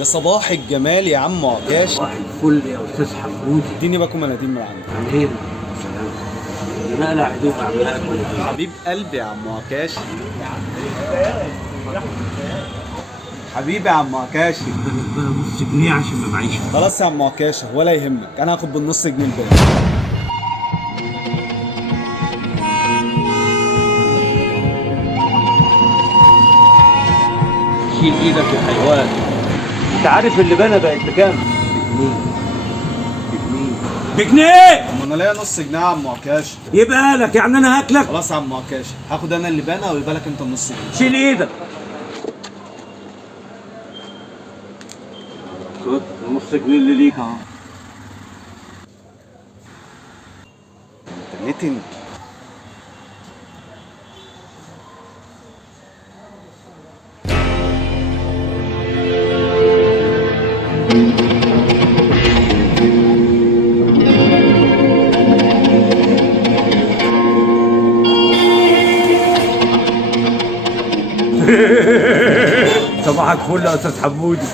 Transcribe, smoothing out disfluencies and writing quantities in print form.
يا صباح الجمال يا عم عكاش. صباح الفل يا استاذ حمودي. اديني باكم مناديل من عندك. عن ايه؟ سلام. انا اقلع هدوم اعملها لك. حبيب قلبي يا عم عكاش. حبيبي يا عم عكاش. بقى نص جنيه عشان ما معيش. خلاص يا عم عكاش ولا يهمك، انا هاخد بالنص جنيه الباقي. شيل ايدك يا حيوان. انت عارف اللي بنا بقت بكام؟ بجنيه. طب ما انا ليا نص جنيه يا عم عكاش. يبقى لك يعني انا هاكلك. خلاص يا عم عكاش، هاخد انا اللي بانا ويبقى لك انت النص جنيه. شيل ايدك. خد النص جنيه اللي ليك اهو. انت نتن. صباحك فل يا استاذ حمودي.